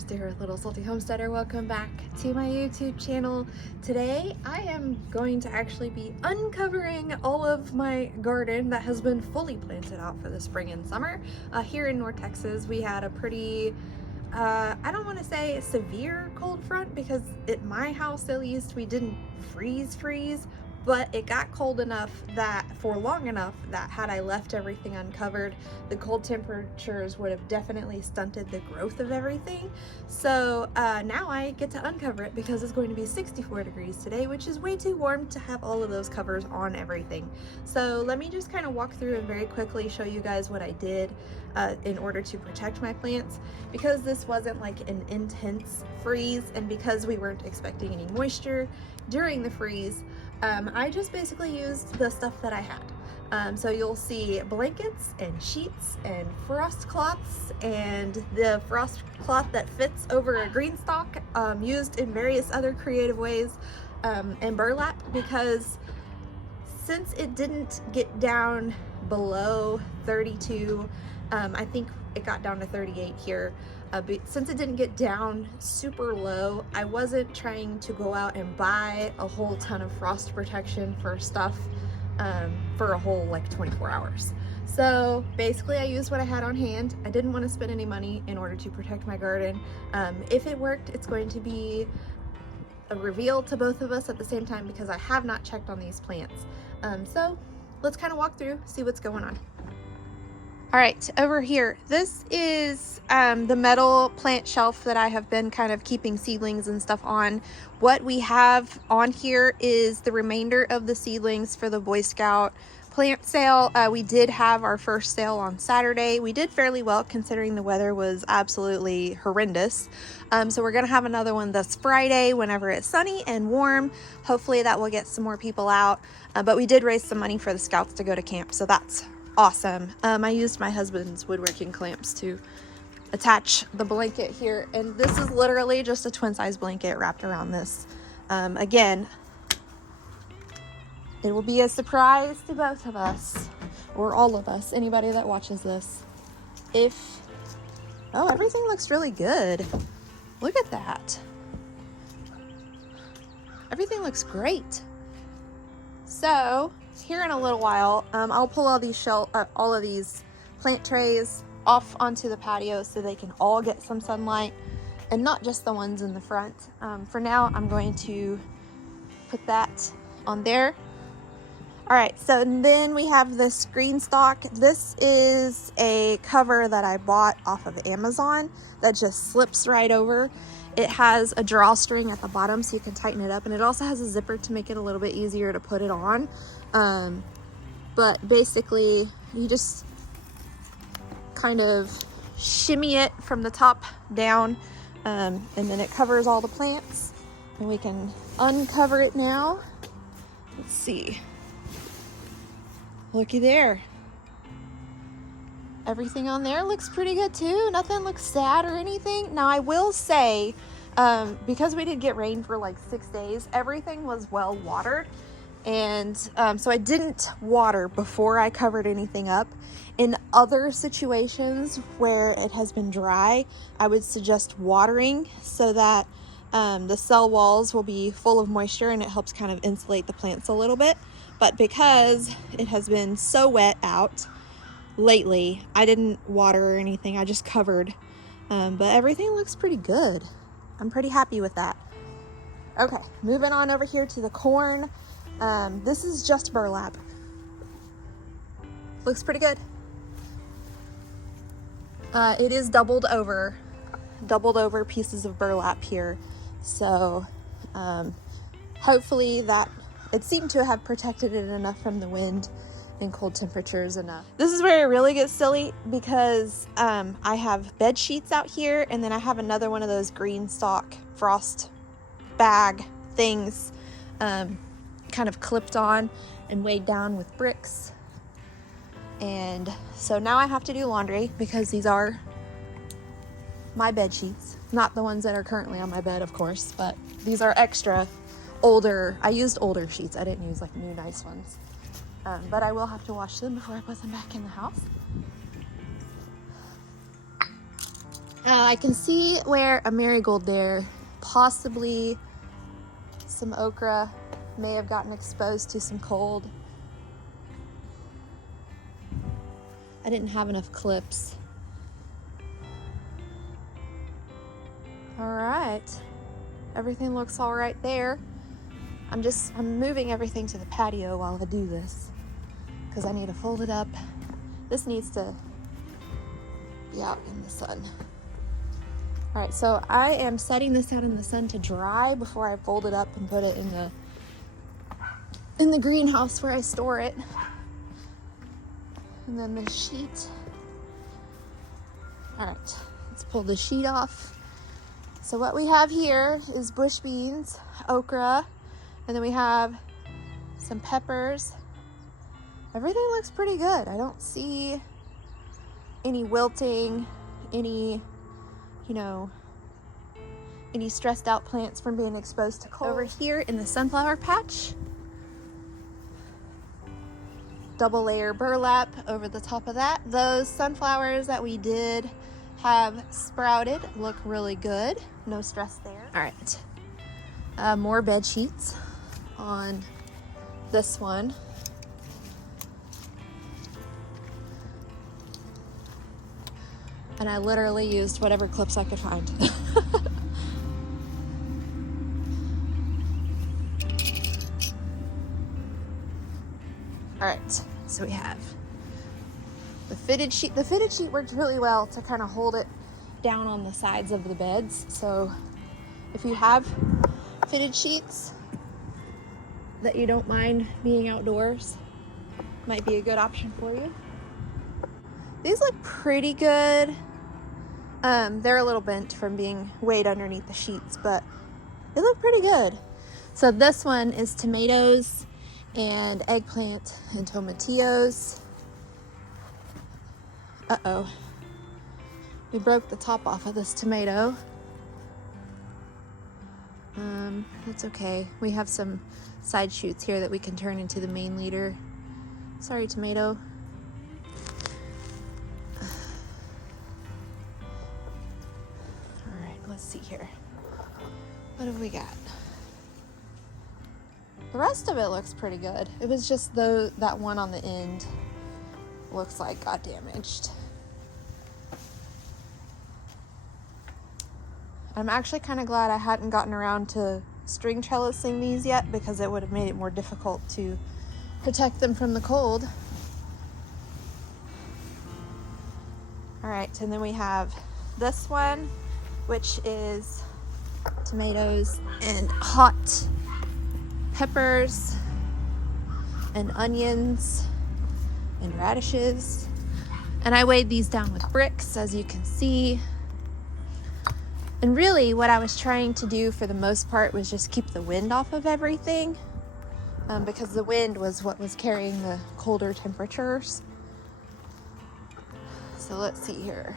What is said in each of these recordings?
Christi here with Little Salty Homesteader. Welcome back to my YouTube channel. Today I am going to actually be uncovering all of my garden that has been fully planted out for the spring and summer. Here in North Texas we had a pretty I don't want to say severe cold front because at my house at least we didn't freeze, but it got cold enough that for long enough that had I left everything uncovered, the cold temperatures would have definitely stunted the growth of everything. So now I get to uncover it because it's going to be 64 degrees today, which is way too warm to have all of those covers on everything. So let me just kind of walk through and very quickly show you guys what I did in order to protect my plants, because this wasn't like an intense freeze and because we weren't expecting any moisture during the freeze. I just basically used the stuff that I had. So you'll see blankets and sheets and frost cloths, and the frost cloth that fits over a green stalk, used in various other creative ways, and burlap, because since it didn't get down below 32, I think it got down to 38 here. But since it didn't get down super low, I wasn't trying to go out and buy a whole ton of frost protection for stuff for a whole like 24 hours. So basically I used what I had on hand. I didn't want to spend any money in order to protect my garden. If it worked, it's going to be a reveal to both of us at the same time because I have not checked on these plants. So let's kind of walk through, see what's going on. All right, over here, this is the metal plant shelf that I have been kind of keeping seedlings and stuff on. What we have on here is the remainder of the seedlings for the Boy Scout plant sale. We did have our first sale on Saturday. We did fairly well considering the weather was absolutely horrendous. So we're gonna have another one this Friday whenever it's sunny and warm. Hopefully that will get some more people out. But we did raise some money for the Scouts to go to camp, so that's awesome. I used my husband's woodworking clamps to attach the blanket here, and this is literally just a twin size blanket wrapped around this. Again, it will be a surprise to both of us, or all of us, anybody that watches this. Oh, everything looks really good. Look at that. Everything looks great. So here in a little while, I'll pull all of these plant trays off onto the patio so they can all get some sunlight, and not just the ones in the front. For now, I'm going to put that on there. All right, so then we have this green stalk. This is a cover that I bought off of Amazon that just slips right over. It has a drawstring at the bottom so you can tighten it up, and it also has a zipper to make it a little bit easier to put it on. But basically you just kind of shimmy it from the top down, and then it covers all the plants, and we can uncover it now. Let's see. Looky there. Everything on there looks pretty good too. Nothing looks sad or anything. Now I will say, because we did get rain for like 6 days, everything was well watered. And so I didn't water before I covered anything up. In other situations where it has been dry, I would suggest watering so that the cell walls will be full of moisture and it helps kind of insulate the plants a little bit. But because it has been so wet out lately, I didn't water or anything. I just covered, but everything looks pretty good. I'm pretty happy with that. Okay, moving on over here to the corn. This is just burlap. Looks pretty good. It is doubled over pieces of burlap here. So hopefully that it seemed to have protected it enough from the wind and cold temperatures enough. This is where it really gets silly because I have bed sheets out here, and then I have another one of those green stalk frost bag things kind of clipped on and weighed down with bricks. And so now I have to do laundry because these are my bed sheets, not the ones that are currently on my bed, of course, but these are extra older. I used older sheets. I didn't use like new nice ones. But I will have to wash them before I put them back in the house. I can see where a marigold there, possibly some okra, may have gotten exposed to some cold. I didn't have enough clips. All right, everything looks all right there. I'm moving everything to the patio while I do this because I need to fold it up. This needs to be out in the sun. All right, so I am setting this out in the sun to dry before I fold it up and put it in the greenhouse where I store it. And then the sheet. All right, let's pull the sheet off. So what we have here is bush beans, okra, and then we have some peppers. Everything looks pretty good. I don't see any wilting, any stressed out plants from being exposed to cold. Over here in the sunflower patch, double layer burlap over the top of that. Those sunflowers that we did have sprouted look really good. No stress there. All right, more bed sheets on this one. And I literally used whatever clips I could find. All right, so we have the fitted sheet. The fitted sheet worked really well to kind of hold it down on the sides of the beds. So if you have fitted sheets that you don't mind being outdoors, might be a good option for you. These look pretty good. They're a little bent from being weighed underneath the sheets, but they look pretty good. So this one is tomatoes and eggplant and tomatillos. Uh-oh. We broke the top off of this tomato. That's okay. We have some side shoots here that we can turn into the main leader. Sorry, tomato. Let's see here. What have we got? The rest of it looks pretty good. It was just that one on the end looks like got damaged. I'm actually kind of glad I hadn't gotten around to string trellising these yet, because it would have made it more difficult to protect them from the cold. All right, and then we have this one, which is tomatoes and hot peppers and onions and radishes. And I weighed these down with bricks, as you can see. And really what I was trying to do for the most part was just keep the wind off of everything, because the wind was what was carrying the colder temperatures. So let's see here.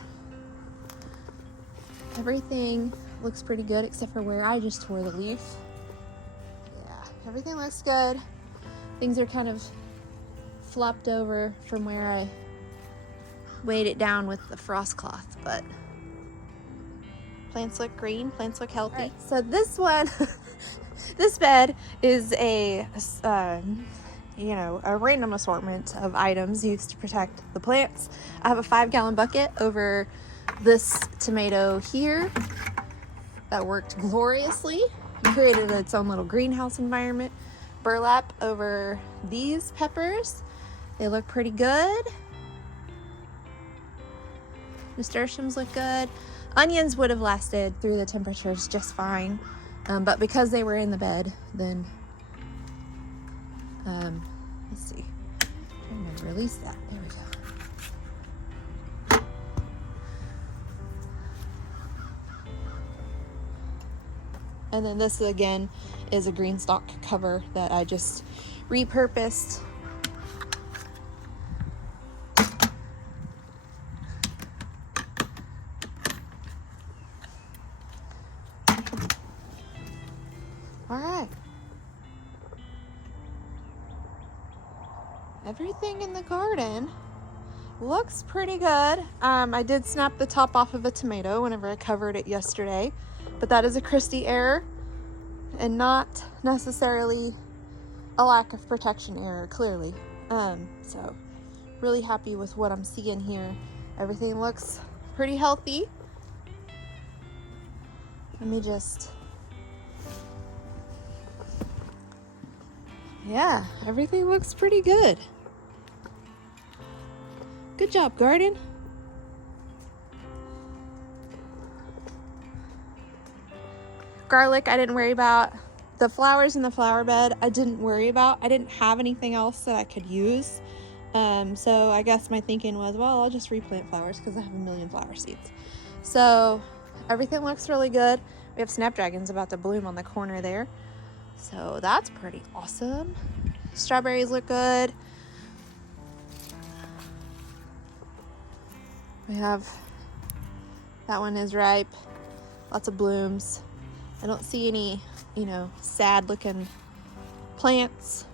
Everything looks pretty good except for where I just tore the leaf. Yeah, everything looks good. Things are kind of flopped over from where I weighed it down with the frost cloth, but plants look green, plants look healthy. Right, so this one, this bed is a random assortment of items used to protect the plants. I have a 5-gallon bucket over this tomato here that worked gloriously, created its own little greenhouse environment. Burlap over these peppers, they look pretty good. Nasturtiums look good. Onions would have lasted through the temperatures just fine, but because they were in the bed, then let's see, I'm going to release that. There we go. And then this again is a green stalk cover that I just repurposed. All right. Everything in the garden looks pretty good. I did snap the top off of a tomato whenever I covered it yesterday, but that is a Christi error and not necessarily a lack of protection error, clearly. So really happy with what I'm seeing here. Everything looks pretty healthy. Let me just, yeah, everything looks pretty good. Good job, garden. Garlic, I didn't worry about. The flowers in the flower bed, I didn't worry about. I didn't have anything else that I could use. So I guess my thinking was, well, I'll just replant flowers because I have a million flower seeds. So everything looks really good. We have snapdragons about to bloom on the corner there. So that's pretty awesome. Strawberries look good. We have, that one is ripe. Lots of blooms. I don't see any, you know, sad looking plants.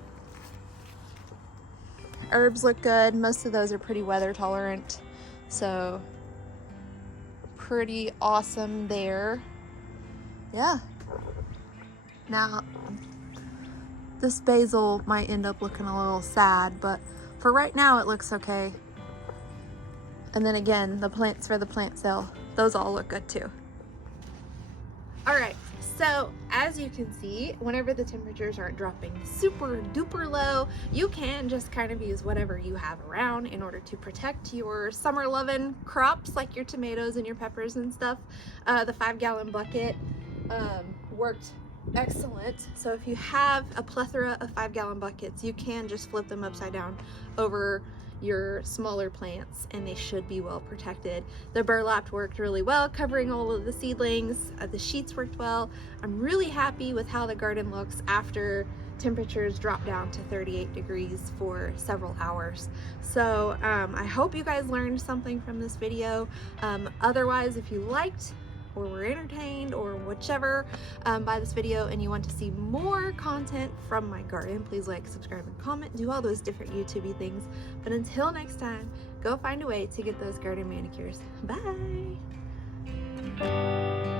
Herbs look good. Most of those are pretty weather tolerant. So pretty awesome there. Yeah. Now, this basil might end up looking a little sad, but for right now it looks okay. And then again, the plants for the plant sale, those all look good too. All right, so as you can see, whenever the temperatures aren't dropping super duper low, you can just kind of use whatever you have around in order to protect your summer loving crops like your tomatoes and your peppers and stuff. The 5-gallon bucket worked excellent. So if you have a plethora of 5-gallon buckets, you can just flip them upside down over your smaller plants and they should be well protected. The burlap worked really well, covering all of the seedlings. The sheets worked well. I'm really happy with how the garden looks after temperatures drop down to 38 degrees for several hours. So I hope you guys learned something from this video. Otherwise, if you liked or were entertained or whichever by this video and you want to see more content from my garden, please like, subscribe, and comment. Do all those different YouTube-y things. But until next time, go find a way to get those garden manicures. Bye!